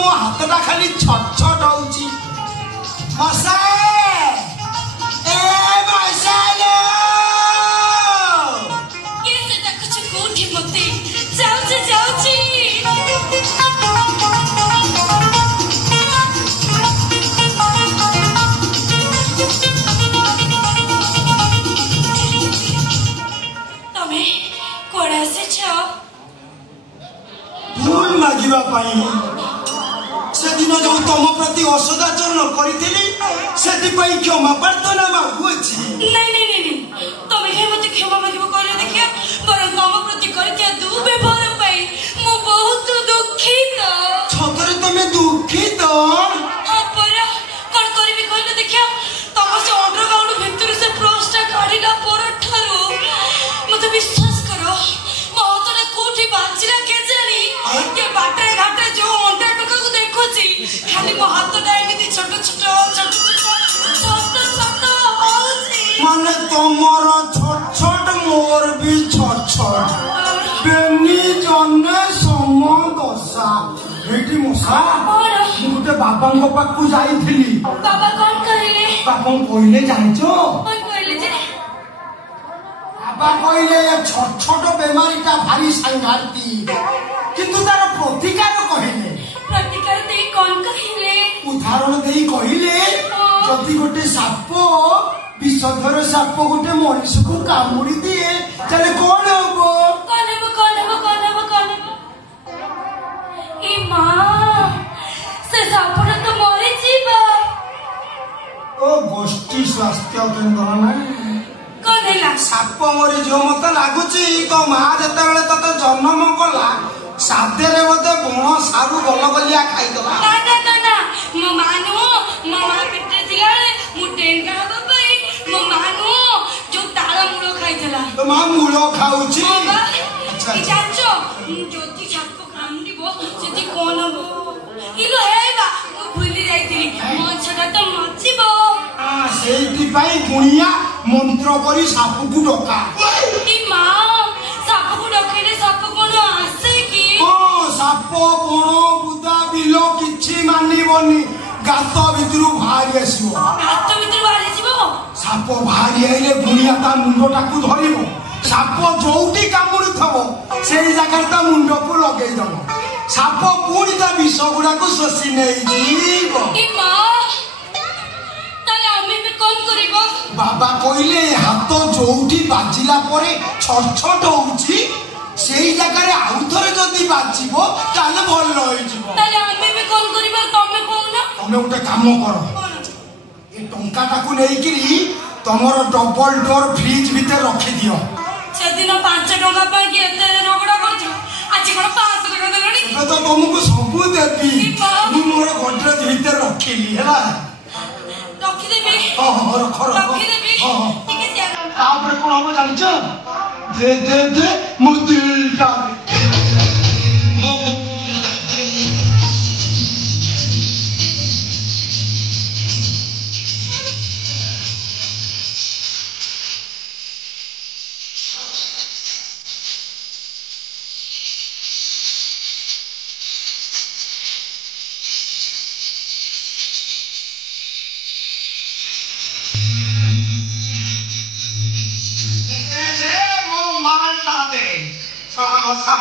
मो हाथटा खाली छट छट होउची मसा ए मसा लो ये सेटा कुछ कोठी मते जाउची तमे कोड़ा से छो भूल मागिबा पाई से दिन जो तुम प्रति असदाचरण करिथिली सेति पई क्षमा प्रार्थना मागुछि नहीं तमे के मते क्षमा मागिबो करे देखिया पर तम प्रति करके दु व्यवहार पाई मु बहुत दुखित छतरे तमे दुखित पर कोन करबी कहले देखिया तम से अंडरग्राउंड भितर से प्रोस्टा काढिला परठारो मते विश्वास करो महतरे कोठी बाचिला के जानी के बाटे घाटे जो अंडा टुका को देखुची खाली मो हाथटा एमिति छोट होउची माने तमर छोट छोट मोर भी छोट छोट बेनी जन्ने समदशा हेटी मोसा मुटे बाबा को पाकू जाईथिली बाबा कोन कहिले बाबा कोइले जानिचो कोन कहिले जे बाबा कोइले छोट छोट बेमारीटा भारी सांघाती किंतु तार प्रतिकार कहिले प्रतिकार दे कोन कहिले उदाहरण देई कहिले जदि गोटे साप विषधर साप गोटे मनीष को कामुड़ी दिए ताले कोन हबो ए मां से सापटा तो मरि जीवा ओ गोष्ठी स्वास्थ्य केंद्र ना कोन हैला साप मरि जो मत लागुची तो मां जते बेले तते जन्म कला साधेरे मते बण सारू गलगलिया खाई दला ना मो मानु मो मां पेटे दिलाले मु टेंगा हबो पई मो मानु जो ताला मुलो खाइतला तो मां मुलो खाउची अच्छा जाचो ज्योति छाप कामुडीबो सेति कोन हबो इलो हेबा मु भूली जाईतिली मो छटा तो मचिबो हां सेति पई गुणिया मंत्र करी साप को डका ई मां साप को डकेले साप कोन आसे की ओ साप बण बुदा बिलो किछि मानिबनी गात भितरु बाहरी आसीबो हाथ भीतर बाहरी जीवो साप बाहरी आइले गुणिया ता मुंडटा को धरिबो साप जोउटी कामुडी थबो सेई जगह ता मुंड को लगेई दबो साप पूरी ता विष गुडा को सोसी नै जीवो ई मां ताले आमे पे कोन करिबो बाबा कइले हाथ जोउटी बाजिला परे छट छट होउची सेई जगह रे आउथरे जदी बाजिबो ताले भल होई जीवो ताले आमे पे कोन करिबो तमे कोउना तमे उठे काम करो ए टंकाटा को लेकिरी तमर डबल डोर फ्रिज भीतर रखी दियो से दिन 5 टका पर के एते रगडा करछ आज कोन 5 टका देलनी ए तो तुमको सब देबी मु मोर गोड्रेज भीतर रखिली हैला रखी देबी हां रख रखी देबी ठीक है जा तापर कोन हम जानछ दे मु दिलटा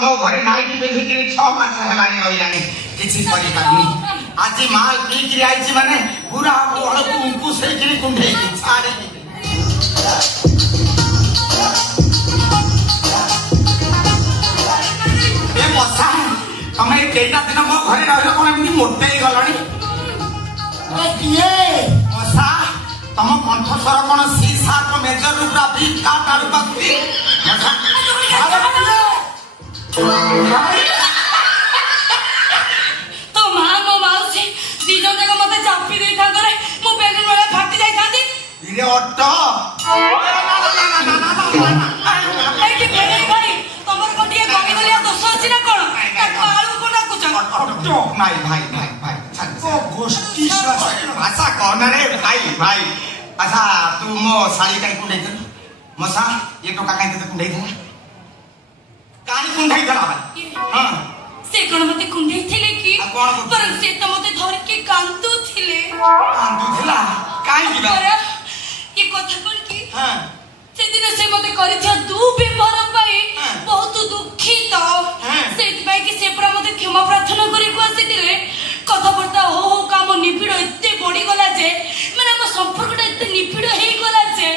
मो घरे नाइट बेंधिक 6 मास हेलानी होइलानी किछि करि पानी आज माल पीकरी आइछि माने पूरा बोळ को उंकु सेकरी कुंढे छाड़े ए बसा तमे केटा दिन मो घरे रहलो कोन एमनी मोटे गलणी ए किए बसा तम कंठ स्वर कोन सी सात मेजर रूपा बी का तारु पक्ति तो मां मो माउसी दिजो देगा मते चापी देई था करे मो बेलुन वाला फाटी जाई थाती इरे ऑटो ए कि बेले भाई तमर कोटिए गमी गलिया दोष अछि ना कोन कालू को ना कुछ ऑटो नहीं भाई ओ गोष्ठी स्वास्थ्य भाषा कौन रे भाई अच्छा तू मो साड़ी काई कुंडई थल मसा ये टोका काई ते कुंडई थला काई कुंडई थला हां से कोन मते कुंडई थिले कि पर से କାନ୍ଦୁଥିଲା କାହିଁକି ବା? ପରା ଏ କଥା କଣ କି ହଁ ସେଦିନ ସେ ମତେ କରିଥିବା ଦୁର୍ବ୍ୟବହାର ପାଇଁ ବହୁତ ଦୁଃଖିତ। ସେଇଥିପାଇଁ କି ସେ ପୁରା ମତେ କ୍ଷମା ପ୍ରାର୍ଥନା କରିବାକୁ ଆସିଥିଲେ। କଥାବାର୍ତ୍ତା ହଉ ହଉ କାମ ନିବିଡ଼ ଏତେ ବଢିଗଲା ଯେ ମାନେ ଆମ ସମ୍ପର୍କଟା ଏତେ ନିବିଡ଼ ହେଇଗଲା ଯେ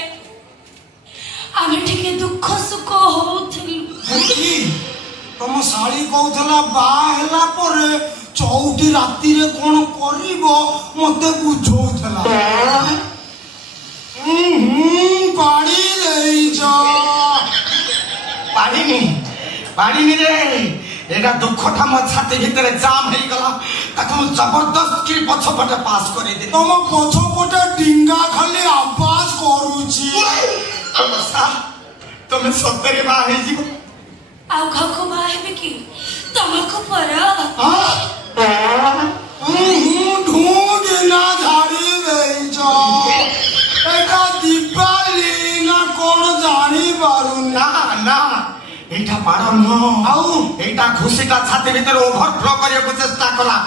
ଆମେ ଟିକେ ଦୁଃଖ ସୁଖ ହଉଥିଲୁ। ତମ ଶାଳୀ କହୁଥିଲା ବାହା ହେଲା ପରେ ଚଉଠି ରାତିରେ କଣ କରିବ ମତେ ବୁଝଉଥିଲା। ପାଣି ଦେଇଛ? ପାଣିନି ରେ ଏଇଟା ଦୁଃଖଟା ମୋ ଛାତି ଭିତରେ ଜାମ୍ ହେଇଗଲା। ତାକୁ ମୁଁ ଜବରଦସ୍ତ କି ପଛପଟେ ପାସ୍ କରିଦେଲି। ତମ ପଛପଟେ ଡିଙ୍ଗା ଖାଲି ଆବାଜ କରୁଛି। ତମେ ସତରେ ବାହା ହେଇଯିବ? ଆଉ କାହାକୁ ବାହା ହେବେ କି? ତମକୁ ପରା ଢୁକିନା ଝାଡି ଦେଇଛ। ଏଟା ଦୀପାବଳି ନା କଣ ଜାଣିପାରୁନି। ନା এইটা বাড় নহ আউ এইটা খুশিটা ছাতি ভিতরে ওভারফ্লো କରିବାକୁ চেষ্টা কলা।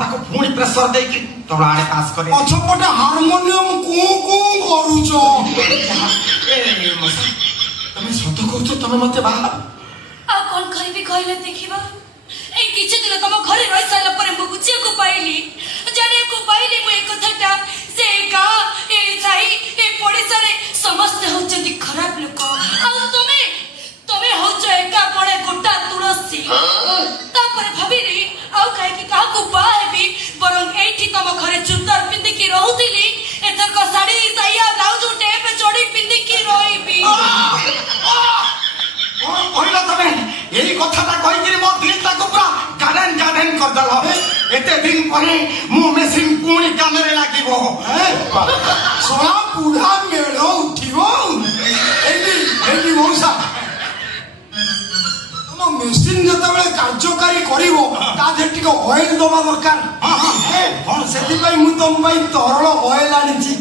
তাকে পুଣି প্রেসর ଦେଇକି ତଳ ଆଡେ ପାସ୍ করে। ପଛପଟେ ହାରମୋନିୟମ କୁଁ କୁଁ କରୁଛ। ତମେ ସତ କହୁଛ ତମେ ମତେ ବାହା? ଆଉ କଣ କରିବି କହିଲେ ଦେଖିବା। ଏଇ କିଛି ଦିନ ତମ ଘରେ ରହି ସାରିଲା ପରେ ମୁଁ ବୁଝିବାକୁ ପାଇଲି, ଜାଣିବାକୁ ପାଇଲି ମୁଁ ଏ କଥାଟା ସେ ଗାଁ ଏ ସାହି ଏ ପଡିଶାରେ ସମସ୍ତେ ହଉଛନ୍ତି ଖରାପ ଲୋକ। ଆଉ ତମେ ହଉଛ ଏକା ପଡେ ଗୋଟା ତୁଳସୀ। ତାପରେ ଭାବିଲି ଆଉ କାହିଁକି କାହାକୁ ବାହା ହେବି, ବରଂ ଏଇଠି ତମ ଘରେ ଚୁନ୍ଦର ପିନ୍ଧିକି ରହୁଥିଲି, ଏଥରକ ଶାଢୀ ସାଇଆ ବ୍ଲାଉଜ ଟେପ ଚଢି ପିନ୍ଧିକି ରହିବି। କଣ କହିଲ ତମେ? ଏଇ କଥାଟା କହିକିରି ମୋ ଦିଲଟାକୁ ପୁରା ଗାର୍ଡେନ କରିଦେଲ। ଏତେ ଦିନ ପରେ ମୋ ମେସିନ ପୁଣି କାମରେ ଲାଗିବ। ଶଳା ବୁଢା ମେଳ ଉଠିବ। ଏଇଠି ମଉସା ମେସିନ୍ ଯେତେବେଳେ କାର୍ଯ୍ୟକାରୀ କରିବ ତା ଦେହରେ ଟିକେ ଅଏଲ ଦବା ଦରକାର। କଣ ସେଥିପାଇଁ ମୁଁ ତମ ପାଇଁ ତରଳ ଅଏଲ ଆଣିଛି।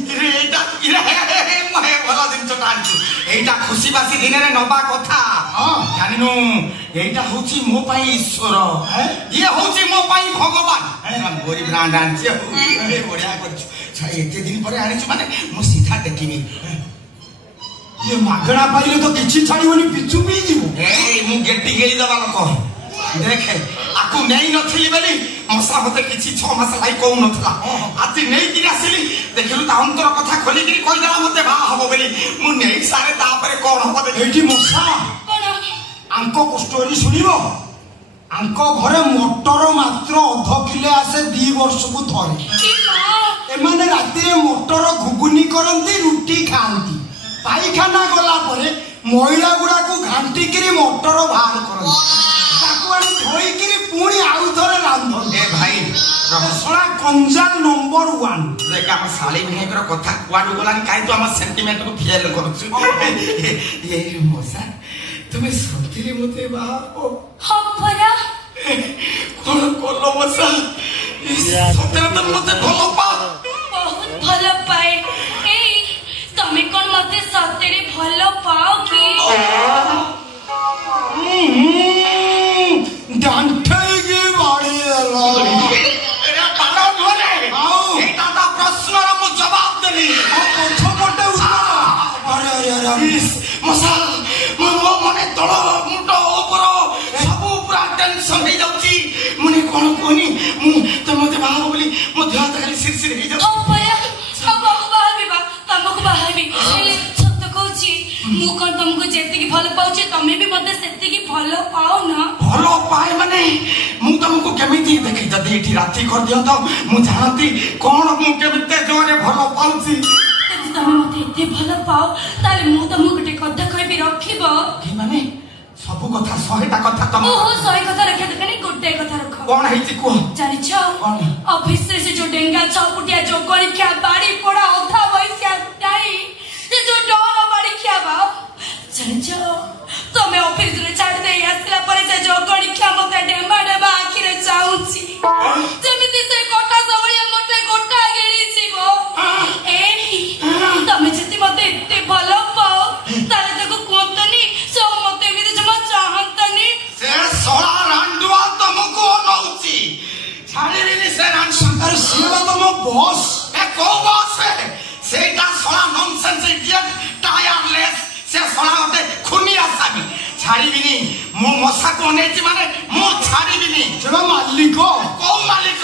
ଭଲ ଜିନିଷଟା ଆଣିଛୁ। এইটা খুশি বাসি দিনের নবা কথা জানিনু। এইটা হচ্ছে মো পাই ঈশ্বর, ইয়ে হচ্ছে মো পাই ভগবান। গরিব ব্রান্ড আনছি, বড়িয়া করছো। এতে দিন পরে আনিଛୁ মানে ମୁଁ ସିଧା ଦେଖିବି। ଇଏ ମାଗଣା ପାଇଲେ ତ କିଛି ଛାଡିବନି, ପିଛୁ ପିଇଯିବ। ମୁଁ ଗେଟି ଗେଳି ଦେବା ଲୋକ। ଦେଖେ ଆକୁ ନେଇ ନଥିଲି ବୋଲି ମଶା ମତେ କିଛି 6 ମାସ ଲାଗି କହୁନଥିଲା। ଆଜି ନେଇକିରି ଆସିଲି, ଦେଖିଲୁ ତା ଅନ୍ତର କଥା ଖୋଲିକିରି କହିଦେଲା ମତେ ବାହା ହବ ବୋଲି। ମୁଁ ନେଇ ସାରେ ତାପରେ କଣ ହବ ଦେଖ। ଏଇଠି ମଶା ଆଙ୍କ ଷ୍ଟୋରି ଶୁଣିବ। ଆଙ୍କ ଘରେ ମଟର ମାତ୍ର 1/2 କିଲୋ ଆସେ 2 ବର୍ଷକୁ ଥରେ। ଏମାନେ ରାତିରେ ମଟର ଘୁଗୁନି କରନ୍ତି, ରୁଟି ଖାଆନ୍ତି। ପାଇଖାନା ଗଲା ପରେ ମଇଳା ଗୁଡାକୁ ଘାଣ୍ଟିକିରି ମଟର ବାହାର କରନ୍ତି, ତାକୁ ଆଣି ଧୋଇକିରି ପୁଣି ଆଉ ଥରେ ରାନ୍ଧନ୍ତି। ଏ ଭାଇ ଶଳା କଞ୍ଜାଲ ନମ୍ବର 1। ଦେଖ ଆମ ଶାଳୀ ଭାଇଙ୍କର କଥା କୁଆଡୁ ଗଲାନି, କାହିଁ ତୁ ଆମ ସେଣ୍ଟିମେଣ୍ଟକୁ ଫେଲ କରୁଛୁ। ଏ ମଶା তুমি সত্যি মতে বাবো? হপরা কোন কল মশা সত্যি তো মতে ভালো পা? বহুত ভালো পাই। এই তুমি কোন মতে সত্যি ভালো পাও কি? ডান্টাইকে বাড়ি এলো। এরা পাড়া ঘরে এই দাদা প্রশ্নর মু জবাব দেলি। পছপটে আরে আরে মশা মনে তল মুন্ড উপর সবু পুরা টেনশন হয়ে যাচ্ছি। মনে কোন কোনি মু তো মতে বাহাব বলি মো দেহ হাত খালি সিরসির হয়ে যাচ্ছে। হপরা বাবু বাহাবিবা তমকু বাহাবি। সত্য কହୁଛି ମୁଁ କଣ ତମକୁ ଯେତିକି ଭଲ ପାଉଛି ତମେ ବି ମତେ ସେତିକି ଭଲ ପାଉ ନା? ଭଲ ପାଏ ମାନେ ମୁଁ ତମକୁ କେମିତି ଦେଖି, ଯଦି ଏଠି ରାତି କରିଦିଅନ୍ତ ମୁଁ ଜାଣନ୍ତି କଣ ମୁଁ କେମିତି ଜୋରେ ଭଲ ପାଉଛି। ଯଦି ତମେ ମତେ ଏତେ ଭଲ ପାଅ ତାହେଲେ ମୁଁ ତମକୁ ଗୋଟେ କଥା କହିବି, ରଖିବ? ମାନେ ସବୁ କଥା 100ଟା କଥା ତମ। ଓହୋ 100 କଥା ରଖିବା ଦରକାର ନାହିଁ, ଗୋଟେ କଥା ରଖ। କଣ ହେଇଛି କୁହ? ଜାଣିଛ ଅଫିସରେ ସେ ଯୋଉ ଡେଙ୍ଗା ଚପୁଟିଆ ଜଗଣିଖିଆ ବାଡି ପୋଡା ଅଧା ବୟସିଆ ଟାଇ ସେ ଯୋଉ ଡର ବାଡି ଖିଆ ବା, ଜାଣିଛ ତମେ ଅଫିସରେ ଛାଡି ଦେଇ ଆସିଲା ପରେ ସେ ଜଗଣିଖିଆ ମତେ ଡେମା ଡେମା ଆଖିରେ ଚାହୁଁଛି, ଯେମିତି ସେ ଗୋଟା ସବୁଳିଆ ମତେ ଗୋଟା ଗିଳିଯିବ। ଏଇ ତମେ ଯଦି ମତେ ଏତେ ଭଲ ପାଅ ତାହେଲେ ତାକୁ କୁହନ୍ତନି ସେ ମତେ ଏମିତି ଜମା ଚାହନ୍ତାନି। ସେ ଶଳା ରାଣ୍ଡୁଆ ତମକୁ ଅନଉଛି, ଛାଡ଼ିବିନି ସେ ରାଣ୍ଡ। ଆରେ ସିଏ ବା ତମ ବସ୍। କୋଉ ବସରେ ସେଇଟା ଶଳା ନନସେନ୍ସ ଇଡିୟଟ ଟାୟାରଲେସ୍ ସେ ଶଳା ଗୋଟେ ଖୁନି ଆସାମୀ ଛାଡ଼ିବିନି ମୁଁ ମଶାକୁ ଅନେଇଛି ମାନେ ମୁଁ ଛାଡ଼ିବିନି ସେଟା ମାଲିକ କୋଉ ମାଲିକ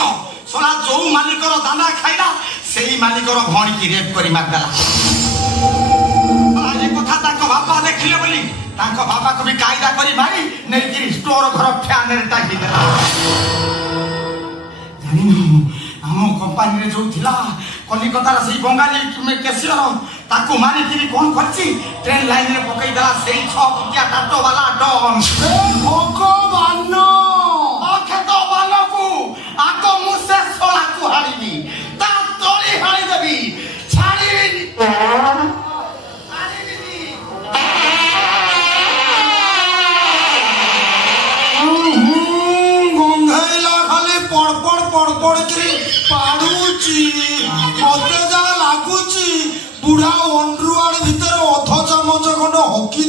ଶଳା ଯୋଉ ମାଲିକର ଦାନା ଖାଇଲା ସେଇ ମାଲିକର ଭଉଣୀକି ରେପ୍ କରି ମାରିଦେଲା ଏ କଥା ତାଙ୍କ ବାପା ଦେଖିଲେ ବୋଲି ତାଙ୍କ ବାପାକୁ ବି କାଇଦା କରି ମାରି ନେଇକିରି ଷ୍ଟୋର ଘର ଫ୍ୟାନରେ ଟାଙ୍ଗିଦେଲା ଜାଣିନୁ ଆମ କମ୍ପାନୀରେ ଯୋଉ ଥିଲା କଲିକତାର ସେଇ ବଙ୍ଗାଳୀ କେସିୟର ତାକୁ ମାରିକିରି କଣ କରିଛି ଟ୍ରେନ ଲାଇନରେ ପକେଇଦେଲା ସେଇ 6 ଫୁଟିଆ ଟାଟୋ ବାଲା ଡନ୍ ଭଗବାନ ଅକ୍ଷେତ ବାଲକୁ ଆଗ ମୁଁ ସେ ଶଳାକୁ ହାରିବି ତା ତଳି ହାଣିଦେବି ଛାଡ଼ିବିନି ଗନ୍ଧେଇଲା ଖାଲି ପଡପଡ ପଡପଡ କରି ପାଡୁଛି ମତେ ଯାହା ଲାଗୁଛି ବୁଢା ଅଣ୍ଡରୁଆଡ ଭିତରେ ଅଧ ଚାମଚ ଖଣ୍ଡେ ହକି